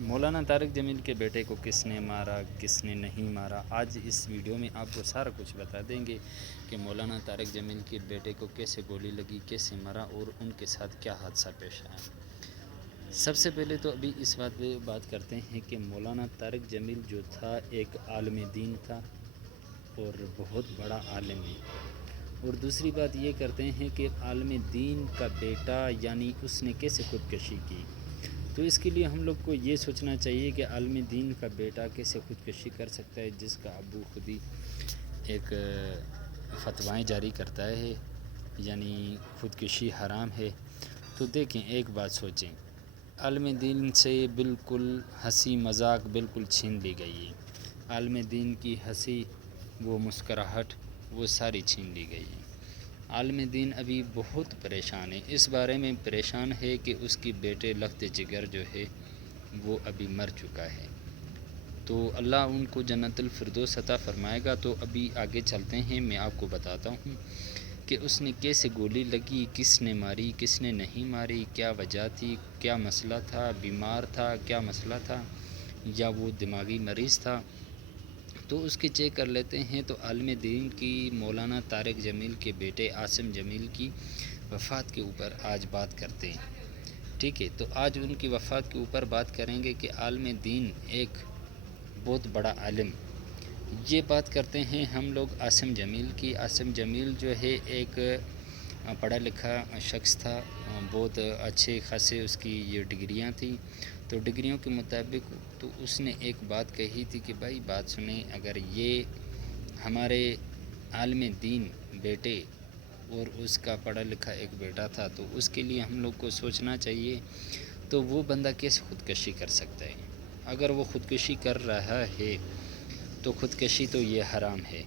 مولانا طارق جمیل کے بیٹے کو کس نے مارا، کس نے نہیں مارا، آج اس ویڈیو میں آپ کو سارا کچھ بتا دیں گے کہ مولانا طارق جمیل کے بیٹے کو کیسے گولی لگی، کیسے مرا اور ان کے ساتھ کیا حادثہ پیش آیا۔ سب سے پہلے تو ابھی اس بات پہ بات کرتے ہیں کہ مولانا طارق جمیل جو تھا ایک عالم دین تھا اور بہت بڑا عالم ہے، اور دوسری بات یہ کرتے ہیں کہ عالم دین کا بیٹا یعنی اس نے کیسے خودکشی کی۔ تو اس کے لیے ہم لوگ کو یہ سوچنا چاہیے کہ عالم دین کا بیٹا کیسے خودکشی کر سکتا ہے، جس کا ابو خود ہی ایک فتوائیں جاری کرتا ہے یعنی خودکشی حرام ہے۔ تو دیکھیں، ایک بات سوچیں، عالم دین سے بالکل ہنسی مذاق بالکل چھین لی گئی ہے، عالم دین کی ہنسی، وہ مسکراہٹ، وہ ساری چھین لی گئی ہے۔ عالم دین ابھی بہت پریشان ہے، اس بارے میں پریشان ہے کہ اس کی بیٹے لخت جگر جو ہے وہ ابھی مر چکا ہے۔ تو اللہ ان کو جنت الفردوس عطا فرمائے گا۔ تو ابھی آگے چلتے ہیں، میں آپ کو بتاتا ہوں کہ اس نے کیسے گولی لگی، کس نے ماری، کس نے نہیں ماری، کیا وجہ تھی، کیا مسئلہ تھا، بیمار تھا، کیا مسئلہ تھا، یا وہ دماغی مریض تھا۔ تو اس کے چیک کر لیتے ہیں۔ تو عالم دین کی مولانا طارق جمیل کے بیٹے عاصم جمیل کی وفات کے اوپر آج بات کرتے ہیں، ٹھیک ہے۔ تو آج ان کی وفات کے اوپر بات کریں گے کہ عالم دین ایک بہت بڑا عالم، یہ بات کرتے ہیں ہم لوگ عاصم جمیل کی۔ عاصم جمیل جو ہے ایک پڑھا لکھا شخص تھا، بہت اچھے خاصے اس کی یہ ڈگریاں تھیں۔ تو ڈگریوں کے مطابق تو اس نے ایک بات کہی تھی کہ بھائی بات سنیں، اگر یہ ہمارے عالم دین بیٹے اور اس کا پڑھا لکھا ایک بیٹا تھا تو اس کے لیے ہم لوگ کو سوچنا چاہیے، تو وہ بندہ کیسے خودکشی کر سکتا ہے۔ اگر وہ خودکشی کر رہا ہے تو خودکشی تو یہ حرام ہے۔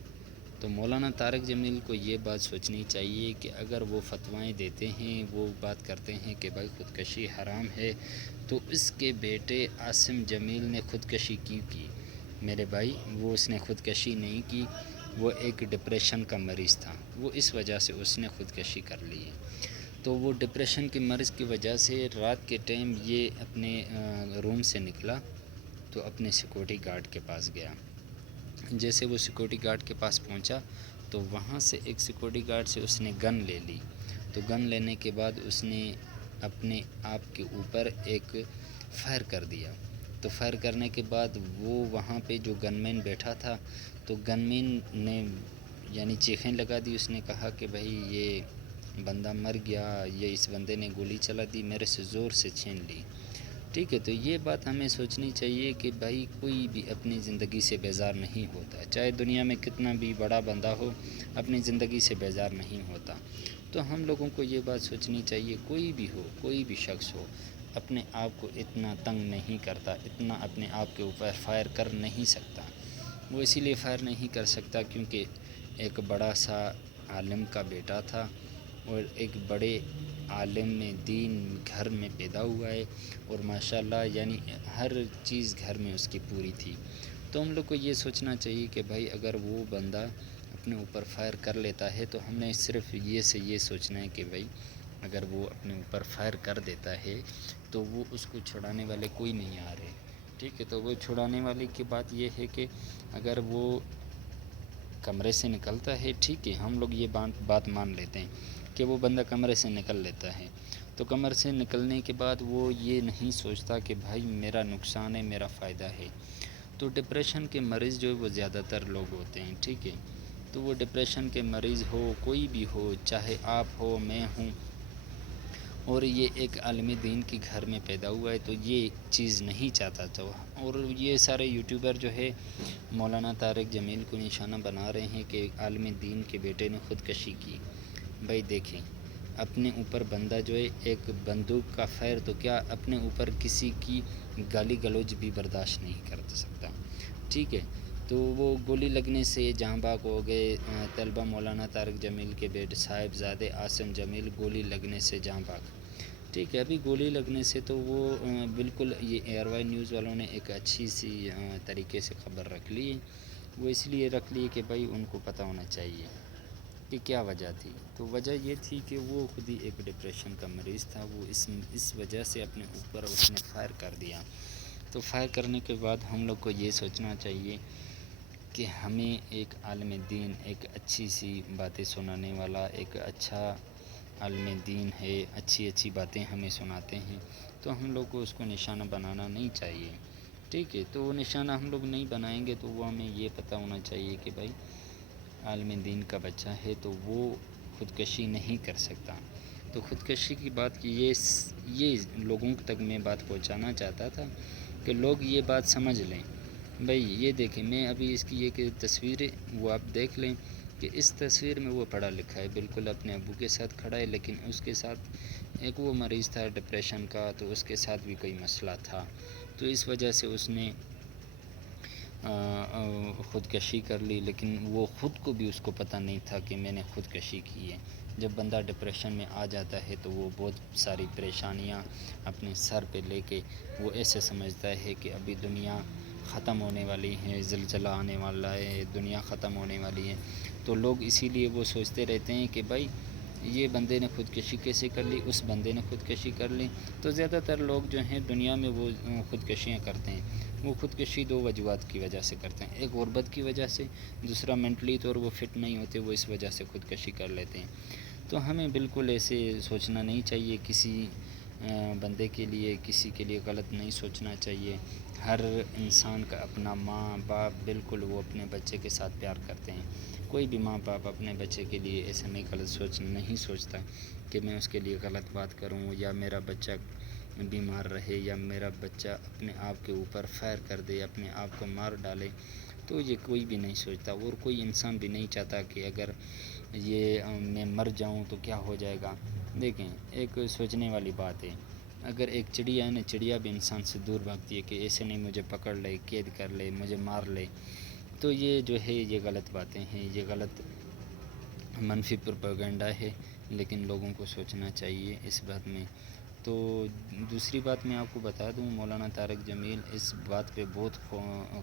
تو مولانا طارق جمیل کو یہ بات سوچنی چاہیے کہ اگر وہ فتوائیں دیتے ہیں، وہ بات کرتے ہیں کہ بھائی خودکشی حرام ہے، تو اس کے بیٹے عاصم جمیل نے خودکشی کیوں کی؟ میرے بھائی، وہ اس نے خودکشی نہیں کی، وہ ایک ڈپریشن کا مریض تھا، وہ اس وجہ سے اس نے خودکشی کر لی ہے۔ تو وہ ڈپریشن کے مرض کی وجہ سے رات کے ٹائم یہ اپنے روم سے نکلا تو اپنے سیکورٹی گارڈ کے پاس گیا۔ جیسے وہ سیکورٹی گارڈ کے پاس پہنچا تو وہاں سے ایک سیکورٹی گارڈ سے اس نے گن لے لی۔ تو گن لینے کے بعد اس نے اپنے آپ کے اوپر ایک فائر کر دیا۔ تو فائر کرنے کے بعد وہ وہاں پہ جو گن مین بیٹھا تھا، تو گن مین نے یعنی چیخیں لگا دی، اس نے کہا کہ بھائی یہ بندہ مر گیا، یہ اس بندے نے گولی چلا دی، میرے سے زور سے چھین لی، ٹھیک ہے۔ تو یہ بات ہمیں سوچنی چاہیے کہ بھائی کوئی بھی اپنی زندگی سے بیزار نہیں ہوتا، چاہے دنیا میں کتنا بھی بڑا بندہ ہو، اپنی زندگی سے بیزار نہیں ہوتا۔ تو ہم لوگوں کو یہ بات سوچنی چاہیے، کوئی بھی ہو، کوئی بھی شخص ہو، اپنے آپ کو اتنا تنگ نہیں کرتا، اتنا اپنے آپ کے اوپر فائر کر نہیں سکتا۔ وہ اسی لیے فائر نہیں کر سکتا کیونکہ ایک بڑا سا عالم کا بیٹا تھا اور ایک بڑے عالم دین گھر میں پیدا ہوا ہے، اور ماشاءاللہ یعنی ہر چیز گھر میں اس کی پوری تھی۔ تو ہم لوگ کو یہ سوچنا چاہیے کہ بھائی اگر وہ بندہ اپنے اوپر فائر کر لیتا ہے تو ہم نے صرف یہ سوچنا ہے کہ بھائی اگر وہ اپنے اوپر فائر کر دیتا ہے تو وہ اس کو چھڑانے والے کوئی نہیں آ رہے، ٹھیک ہے۔ تو وہ چھڑانے والے کی بات یہ ہے کہ اگر وہ کمرے سے نکلتا ہے، ٹھیک ہے، ہم لوگ یہ بات مان لیتے ہیں کہ وہ بندہ کمرے سے نکل لیتا ہے، تو کمرے سے نکلنے کے بعد وہ یہ نہیں سوچتا کہ بھائی میرا نقصان ہے، میرا فائدہ ہے۔ تو ڈپریشن کے مریض جو وہ زیادہ تر لوگ ہوتے ہیں، ٹھیک ہے۔ تو وہ ڈپریشن کے مریض ہو، کوئی بھی ہو، چاہے آپ ہو، میں ہوں، اور یہ ایک عالم دین کی گھر میں پیدا ہوا ہے، تو یہ چیز نہیں چاہتا تھا۔ اور یہ سارے یوٹیوبر جو ہے مولانا طارق جمیل کو نشانہ بنا رہے ہیں کہ عالم دین کے بیٹے نے خودکشی کی۔ بھائی دیکھیں، اپنے اوپر بندہ جو ہے ایک بندوق کا فائر تو کیا اپنے اوپر کسی کی گالی گلوچ بھی برداشت نہیں کر سکتا، ٹھیک ہے۔ تو وہ گولی لگنے سے جہاں باغ ہو گئے، طلبہ مولانا طارق جمیل کے بیٹے صاحبزادے عاصم جمیل گولی لگنے سے جہاں باغ، ٹھیک ہے۔ ابھی گولی لگنے سے تو وہ بالکل، یہ ایئر وائی نیوز والوں نے ایک اچھی سی طریقے سے خبر رکھ لی ہے، وہ اس لیے رکھ لی کہ بھائی ان کو پتہ ہونا چاہیے کہ کیا وجہ تھی۔ تو وجہ یہ تھی کہ وہ خود ہی ایک ڈپریشن کا مریض تھا، وہ اس وجہ سے اپنے اوپر اس نے فائر کر دیا۔ تو فائر کرنے کے بعد ہم لوگ کو یہ سوچنا چاہیے کہ ہمیں ایک عالم دین، ایک اچھی سی باتیں سنانے والا، ایک اچھا عالم دین ہے، اچھی باتیں ہمیں سناتے ہیں، تو ہم لوگ کو اس کو نشانہ بنانا نہیں چاہیے، ٹھیک ہے۔ تو وہ نشانہ ہم لوگ نہیں بنائیں گے تو وہ ہمیں یہ پتہ ہونا چاہیے کہ بھائی عالم دین کا بچہ ہے تو وہ خودکشی نہیں کر سکتا۔ تو خودکشی کی بات کی یہ لوگوں تک میں بات پہنچانا چاہتا تھا کہ لوگ یہ بات سمجھ لیں۔ بھائی یہ دیکھیں، میں ابھی اس کی ایک تصویر وہ آپ دیکھ لیں کہ اس تصویر میں وہ پڑھا لکھا ہے، بالکل اپنے ابو کے ساتھ کھڑا ہے، لیکن اس کے ساتھ ایک وہ مریض تھا ڈپریشن کا، تو اس کے ساتھ بھی کوئی مسئلہ تھا، تو اس وجہ سے اس نے خودکشی کر لی، لیکن وہ خود کو بھی اس کو پتہ نہیں تھا کہ میں نے خودکشی کی ہے۔ جب بندہ ڈپریشن میں آ جاتا ہے تو وہ بہت ساری پریشانیاں اپنے سر پہ لے کے وہ ایسے سمجھتا ہے کہ ابھی دنیا ختم ہونے والی ہے، زلزلہ آنے والا ہے، دنیا ختم ہونے والی ہے، تو لوگ اسی لیے وہ سوچتے رہتے ہیں کہ بھائی یہ بندے نے خودکشی کیسے کر لی، اس بندے نے خودکشی کر لی۔ تو زیادہ تر لوگ جو ہیں دنیا میں وہ خودکشیاں کرتے ہیں، وہ خودکشی دو وجوہات کی وجہ سے کرتے ہیں، ایک غربت کی وجہ سے، دوسرا مینٹلی طور وہ فٹ نہیں ہوتے، وہ اس وجہ سے خودکشی کر لیتے ہیں۔ تو ہمیں بالکل ایسے سوچنا نہیں چاہیے، کسی بندے کے لیے، کسی کے لیے غلط نہیں سوچنا چاہیے۔ ہر انسان کا اپنا ماں باپ بالکل وہ اپنے بچے کے ساتھ پیار کرتے ہیں، کوئی بھی ماں باپ اپنے بچے کے لیے ایسا نہیں سوچتا کہ میں اس کے لیے غلط بات کروں، یا میرا بچہ بیمار رہے، یا میرا بچہ اپنے آپ کے اوپر فائر کر دے، اپنے آپ کو مار ڈالے، تو یہ کوئی بھی نہیں سوچتا، اور کوئی انسان بھی نہیں چاہتا کہ اگر یہ میں مر جاؤں تو کیا ہو جائے گا۔ دیکھیں ایک سوچنے والی بات ہے، اگر ایک چڑیا ہے نا، چڑیا بھی انسان سے دور بھاگتی ہے کہ ایسے نہیں مجھے پکڑ لے، قید کر لے، مجھے مار لے، تو یہ جو ہے یہ غلط باتیں ہیں، یہ غلط منفی پروپیگنڈا ہے، لیکن لوگوں کو سوچنا چاہیے اس بات میں۔ تو دوسری بات میں آپ کو بتا دوں، مولانا طارق جمیل اس بات پہ بہت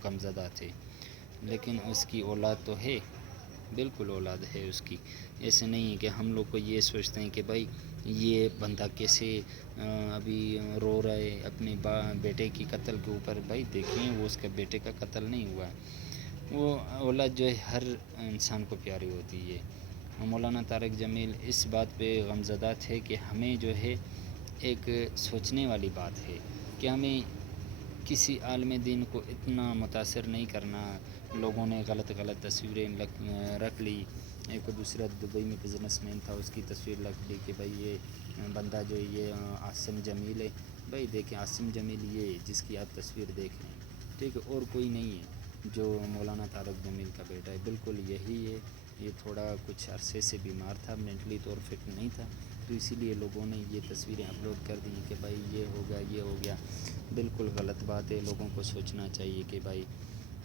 غمزدہ تھے، لیکن اس کی اولاد تو ہے، بالکل اولاد ہے اس کی، ایسے نہیں ہے کہ ہم لوگ کو یہ سوچتے ہیں کہ بھائی یہ بندہ کیسے ابھی رو رہا ہے اپنے بیٹے کی قتل کے اوپر۔ بھائی دیکھیں وہ اس کے بیٹے کا قتل نہیں ہوا ہے، وہ اولاد جو ہے ہر انسان کو پیاری ہوتی ہے۔ مولانا طارق جمیل اس بات پہ غمزدہ تھے کہ ہمیں جو ہے ایک سوچنے والی بات ہے کہ ہمیں کسی عالم دین کو اتنا متاثر نہیں کرنا۔ لوگوں نے غلط تصویریں رکھ لی، ایک دوسرا دبئی میں بزنس مین تھا، اس کی تصویر رکھ لی کہ بھائی یہ بندہ جو یہ عاصم جمیل ہے۔ بھائی دیکھیں عاصم جمیل یہ جس کی آپ تصویر دیکھ رہے ہیں، ٹھیک ہے، اور کوئی نہیں ہے جو مولانا طارق جمیل کا بیٹا ہے، بالکل یہی ہے۔ یہ تھوڑا کچھ عرصے سے بیمار تھا، مینٹلی طور فٹ نہیں تھا، تو اسی لیے لوگوں نے یہ تصویریں اپلوڈ کر دی کہ بھائی یہ ہو گیا، یہ ہو گیا، بالکل غلط بات ہے۔ لوگوں کو سوچنا چاہیے کہ بھائی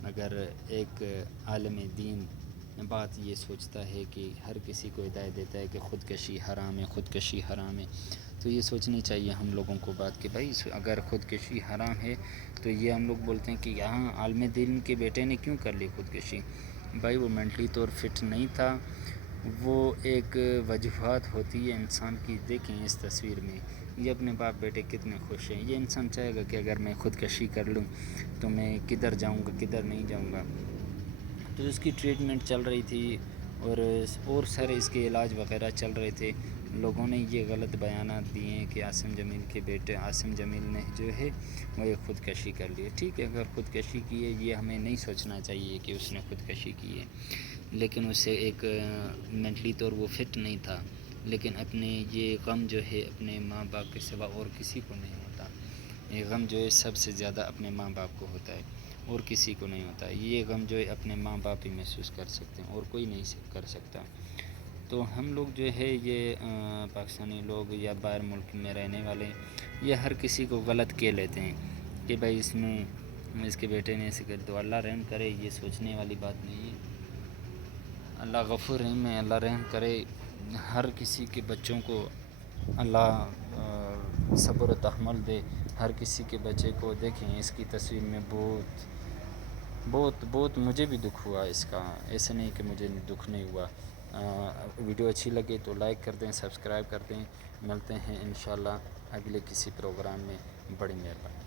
اگر ایک عالم دین بات یہ سوچتا ہے کہ ہر کسی کو ہدایت دیتا ہے کہ خودکشی حرام ہے، خودکشی حرام ہے، تو یہ سوچنی چاہیے ہم لوگوں کو بات کہ بھائی اگر خودکشی حرام ہے تو یہ ہم لوگ بولتے ہیں کہ یہاں عالم دین کے بیٹے نے کیوں کر لی خودکشی۔ بھائی وہ مینٹلی طور فٹ نہیں تھا، وہ ایک وجوہات ہوتی ہے انسان کی۔ دیکھیں اس تصویر میں یہ اپنے باپ بیٹے کتنے خوش ہیں، یہ انسان چاہے گا کہ اگر میں خودکشی کر لوں تو میں کدھر جاؤں گا، کدھر نہیں جاؤں گا۔ تو اس کی ٹریٹمنٹ چل رہی تھی اور سارے اس کے علاج وغیرہ چل رہے تھے، لوگوں نے یہ غلط بیانات دیے ہیں کہ عاصم جمیل کے بیٹے عاصم جمیل نے جو ہے وہ ایک خودکشی کر لی ہے۔ ٹھیک ہے، اگر خودکشی کی ہے یہ ہمیں نہیں سوچنا چاہیے کہ اس نے خودکشی کی ہے، لیکن اسے ایک مینٹلی طور وہ فٹ نہیں تھا، لیکن اپنے یہ غم جو ہے اپنے ماں باپ کے سوا اور کسی کو نہیں ہوتا، یہ غم جو ہے سب سے زیادہ اپنے ماں باپ کو ہوتا ہے، اور کسی کو نہیں ہوتا۔ یہ غم جو ہے اپنے ماں باپ ہی محسوس کر سکتے ہیں، اور کوئی نہیں کر سکتا۔ تو ہم لوگ جو ہے یہ پاکستانی لوگ یا باہر ملک میں رہنے والے یہ ہر کسی کو غلط کہہ لیتے ہیں کہ بھائی اس کے بیٹے نے ایسے کر دو، اللہ رحم کرے، یہ سوچنے والی بات نہیں ہے۔ اللہ غفور رحیم ہے، اللہ رحم کرے، ہر کسی کے بچوں کو اللہ صبر و تحمل دے، ہر کسی کے بچے کو۔ دیکھیں اس کی تصویر میں بہت مجھے بھی دکھ ہوا اس کا، ایسا نہیں کہ مجھے دکھ نہیں ہوا۔ ویڈیو اچھی لگے تو لائک کر دیں، سبسکرائب کر دیں، ملتے ہیں انشاءاللہ اگلے کسی پروگرام میں، بڑی مہربانی۔